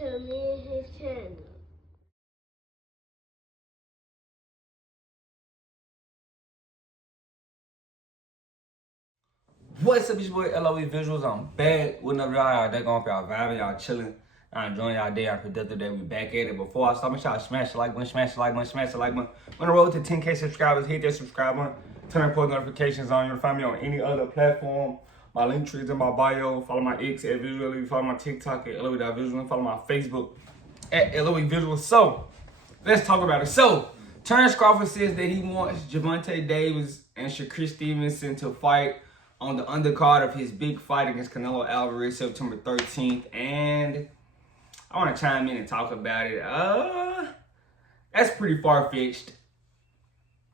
to me and his channel. What's up, it's your boy LOE Visuals. I'm back with another y'all. They going for y'all vibing, y'all chilling. I'm enjoying y'all day, y'all productive day. We back at it. Before I start, make sure y'all smash the like button, smash the like button, smash the like button. On the road to 10K subscribers, hit that subscribe button. Turn post notifications on. You can find me on any other platform. My link tree is in my bio. Follow my X at Visually. Follow my TikTok at LOE.Visual. Follow my Facebook at LOE Visuals. So, let's talk about it. So, Terence Crawford says that he wants Gervonta Davis and Shakur Stevenson to fight on the undercard of his big fight against Canelo Alvarez September 13th. And I want to chime in and talk about it. That's pretty far-fetched.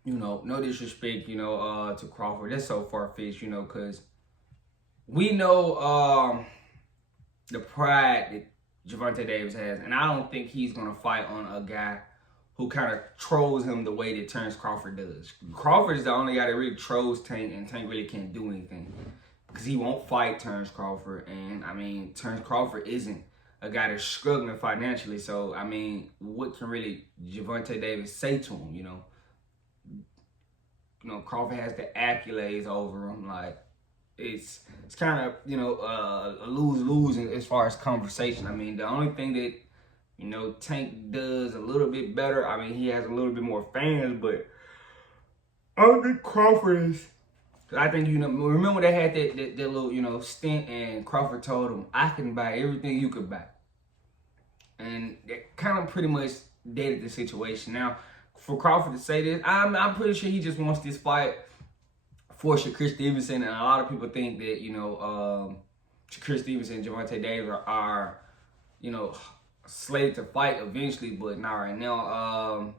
You know, no disrespect, to Crawford. That's so far-fetched, because we know the pride that Gervonta Davis has. And I don't think he's going to fight on a guy who kind of trolls him the way that Terence Crawford does. Crawford is the only guy that really trolls Tank, and Tank really can't do anything because he won't fight Terence Crawford. And, I mean, Terence Crawford isn't a guy that's struggling financially. So, I mean, what can really Gervonta Davis say to him, Crawford has the accolades over him. Like, it's kind of, a lose-lose as far as conversation. I mean, the only thing that Tank does a little bit better. I mean, he has a little bit more fans, but I don't think Crawford is. I think, remember they had that little, stint, and Crawford told him, I can buy everything you could buy. And that kind of pretty much dated the situation. Now, for Crawford to say this, I'm pretty sure he just wants this fight for Shakur Stevenson, and a lot of people think that, Shakur Stevenson and Gervonta Davis are slated to fight eventually, but not right now.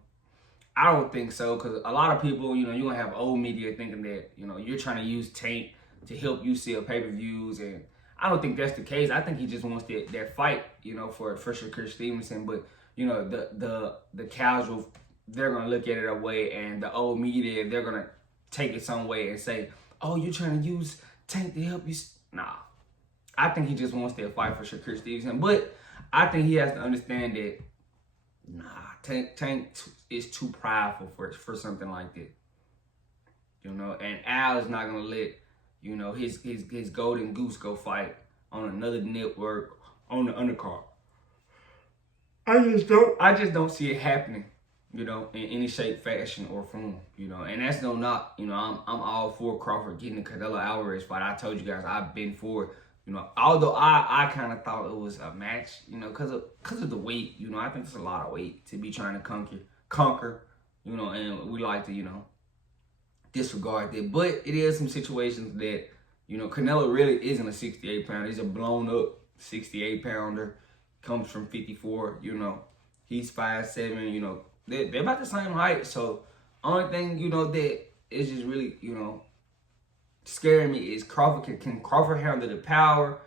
I don't think so, because a lot of people, you're going to have old media thinking that, you're trying to use Tank to help you sell pay-per-views, and I don't think that's the case. I think he just wants that fight, for Shakur Stevenson, but, the casual, they're going to look at it a way, and the old media, they're going to take it some way and say, oh, you're trying to use Tank to help you. Nah. I think he just wants that fight for Shakur Stevenson, but I think he has to understand that, Tank is too prideful for something like that. And Al is not going to let, his golden goose go fight on another network on the undercard. I just don't see it happening, in any shape, fashion, or form, and that's no knock. I'm all for Crawford getting the Canelo Alvarez fight. I told you guys I've been for it. Although I kind of thought it was a match, because of the weight, I think it's a lot of weight to be trying to conquer, and we like to, disregard that. But it is some situations that, Canelo really isn't a 68-pounder. He's a blown up 68-pounder, comes from 54, he's 5'7", they're about the same height. So only thing, that is just really, scaring me is Crawford. Can Crawford handle the power,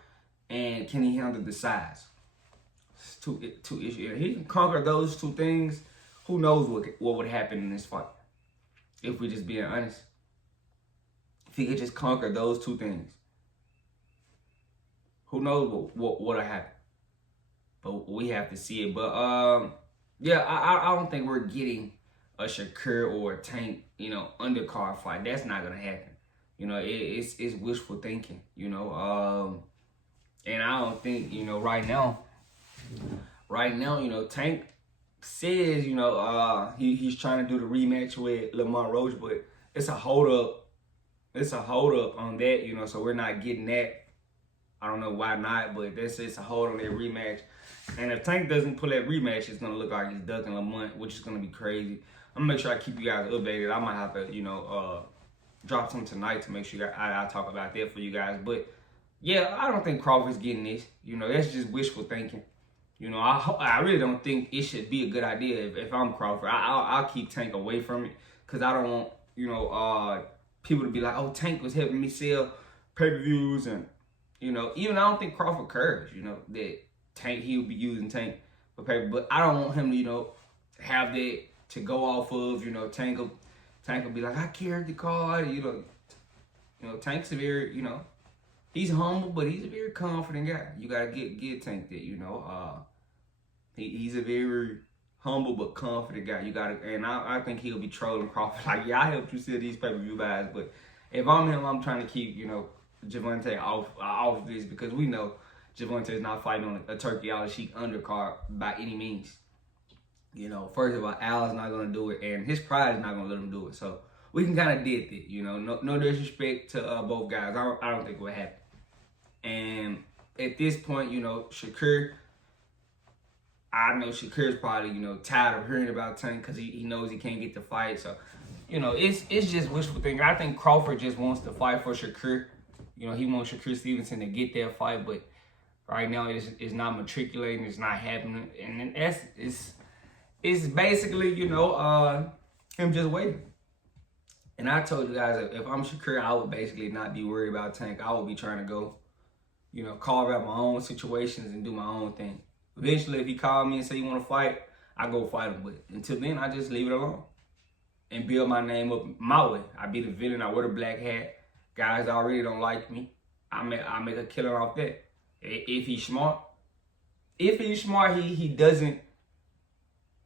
and can he handle the size? It's two issues. If he can conquer those two things, who knows what would happen in this fight? If we're just being honest, if he could just conquer those two things, who knows what'll happen? But we have to see it. But yeah, I don't think we're getting a Shakur or a Tank, undercard fight. That's not gonna happen. It's wishful thinking, and I don't think, right now, Tank says, he's trying to do the rematch with Lamont Roach, but it's a hold up. It's a hold up on that, so we're not getting that. I don't know why not, but it's a hold on that rematch. And if Tank doesn't pull that rematch, it's gonna look like he's ducking Lamont, which is gonna be crazy. I'm gonna make sure I keep you guys updated. I might have to, drop some tonight to make sure I talk about that for you guys. But yeah, I don't think Crawford's getting this. That's just wishful thinking. I really don't think it should be a good idea if I'm Crawford. I'll keep Tank away from it, because I don't want, people to be like, oh, Tank was helping me sell pay-per-views, and, even I don't think Crawford cares, that Tank, he would be using Tank for paper, but I don't want him to, have that to go off of, Tank will be like, I carried the card, Tank's a very, he's humble, but he's a very confident guy. You gotta give Tank that, He's a very humble but confident guy. You gotta, and I think he'll be trolling Crawford like, yeah, I helped you sell these pay-per-view buys, but if I'm him, I'm trying to keep, you know, Javante off this, because we know Javante is not fighting on a turkey out of sheet undercard by any means. You know, first of all, Al's not gonna do it, and his pride is not gonna let him do it. So we can kind of did it, you know. No disrespect to both guys. I don't think it would happen. And at this point, you know, Shakur, I know Shakur's probably, you know, tired of hearing about Tank because he knows he can't get the fight. So, you know, it's just wishful thinking. I think Crawford just wants to fight for Shakur. You know, he wants Shakur Stevenson to get that fight, but right now it's not matriculating. It's not happening, and it's basically, you know, him just waiting. And I told you guys, if I'm Shakur, I would basically not be worried about Tank. I would be trying to go, you know, carve out my own situations and do my own thing. Eventually, if he called me and said he want to fight, I go fight him. But until then, I just leave it alone and build my name up my way. I be the villain. I wear the black hat. Guys already don't like me. I make a killing off that. If he's smart, he doesn't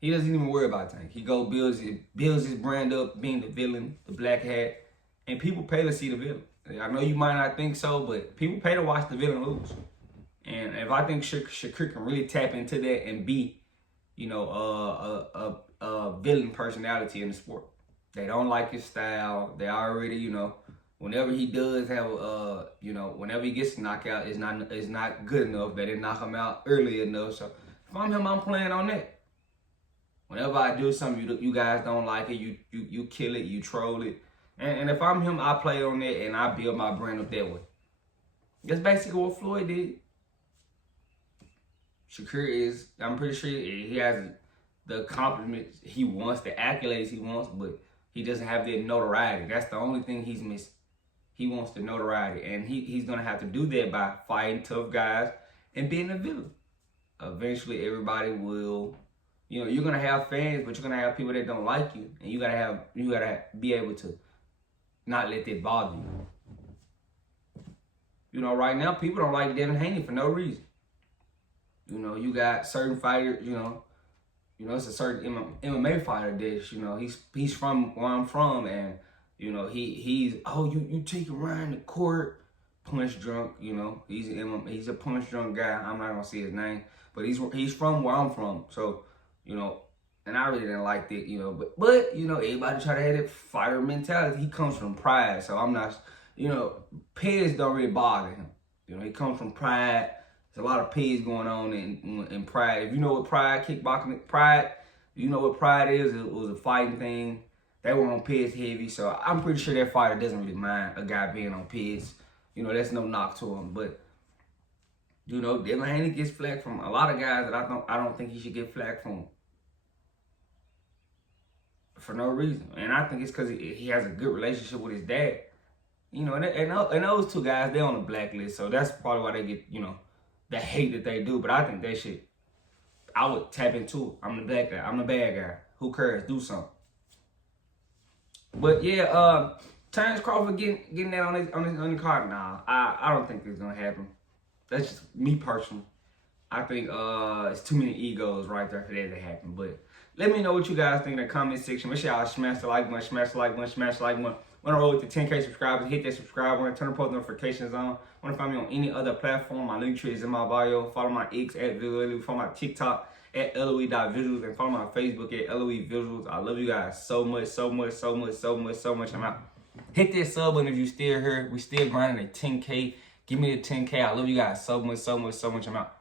even worry about Tank. He go builds his brand up, being the villain, the black hat, and people pay to see the villain. I know you might not think so, but people pay to watch the villain lose. And if I think Shakur can really tap into that and be, you know, a villain personality in the sport. They don't like his style. They already, you know, whenever he does have you know, whenever he gets knocked out, it's not good enough. They didn't knock him out early enough. So if I'm him, I'm playing on that. Whenever I do something you guys don't like it, you kill it, you troll it. And if I'm him, I play on that and I build my brand up that way. That's basically what Floyd did. Shakur is, I'm pretty sure he has the compliments he wants, the accolades he wants, but he doesn't have the notoriety. That's the only thing he's missing. He wants the notoriety, and he's going to have to do that by fighting tough guys and being a villain. Eventually, everybody will, you know, you're going to have fans, but you're going to have people that don't like you, and you got to be able to not let that bother you. You know, right now, people don't like Devin Haney for no reason. You know, you got certain fighters, you know, it's a certain MMA fighter that, you know, he's from where I'm from, and, you know, he's you take him around the court, punch drunk, you know, he's a punch drunk guy. I'm not gonna say his name, but he's from where I'm from, so, you know, and I really didn't like that, you know, but you know, everybody try to have that fighter mentality. He comes from pride, so I'm not, you know, Pez don't really bother him. You know, he comes from pride. There's a lot of P's going on in pride. If you know what pride, kickboxing, pride, you know what pride is. It was a fighting thing. They were on P's heavy, so I'm pretty sure that fighter doesn't really mind a guy being on P's. You know, that's no knock to him. But, you know, Devin Haney gets flack from a lot of guys that I don't think he should get flack from for no reason. And I think it's because he has a good relationship with his dad. You know, and those two guys, they're on the blacklist, so that's probably why they get, you know, the hate that they do. But I think that shit, I would tap into it. I'm the black guy. I'm the bad guy. Who cares? Do something. But yeah, Terence Crawford getting that on his undercard. Nah, I don't think it's gonna happen. That's just me personally. I think it's too many egos right there for that to happen. But let me know what you guys think in the comment section. Make sure y'all smash the like button, smash the like button, smash the like button. Want to roll with the 10K subscribers, hit that subscribe button, turn the post notifications on. Want to find me on any other platform, my link tree is in my bio. Follow my X at Visual, follow my TikTok at LOE.visuals, and follow my Facebook at LOE Visuals. I love you guys so much, so much, so much, so much, so much. I'm out. Hit that sub button if you still here. We still grinding at 10K. Give me the 10K. I love you guys so much, so much, so much. I'm out.